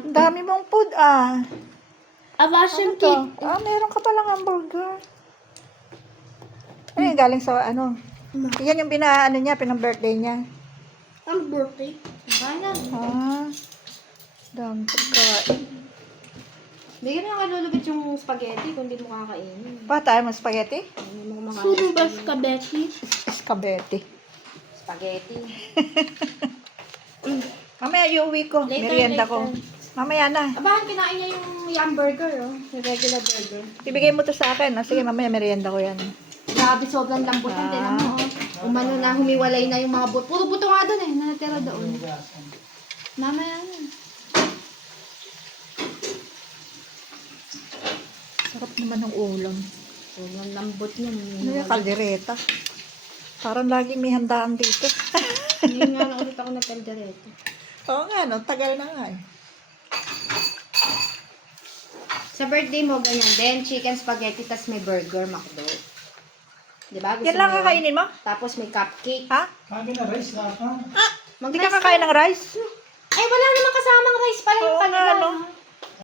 Ang dami mong food, ah. A Russian Ano to? cake. Ah, meron ka palang hamburger. Ano yung galing sa, ano? Yan yung pinang-birthday niya. Ang birthday. Kaya na. Ah, dami pagkain. Bigyan mo ng kalulubit yung spaghetti kung di mo kakainin. Pa tayo mo spaghetti? Hindi mo kumakain. Sino ba spaghetti? Spaghetti. Spaghetti. Mamaya iuwi ko. Later, Merienda later. ko. Mamaya na. Abahan, kinain niya yung yum burger, oh. Yung regular burger. Ibigay mo to sa akin. Ah, sige, mamaya merienda ko yan. Grabe, sobrang lambutan. Tinan mo, oh. Umano na, humiwalay na yung mga buto. Puro buto nga doon eh, natira doon. Mamaya na. Sarap naman ng ulam. Sobrang lambot niya. Ano yung kaldereta? Parang lagi may handaan dito. Ngayon nga na ulit ako nagkaldereta. Oo nga, no? Tagal na nga eh. Sa birthday mo, ganyan din. Chicken spaghetti, tas may burger, McDo. Diba? Gusto Yan lang mo yun? kakainin mo? Tapos may cupcake. Ha? Kami na rice lahat ha. Hindi ka kakain ng rice? Ay, wala namang kasamang rice pala yung Oo nga, kanila. no? No?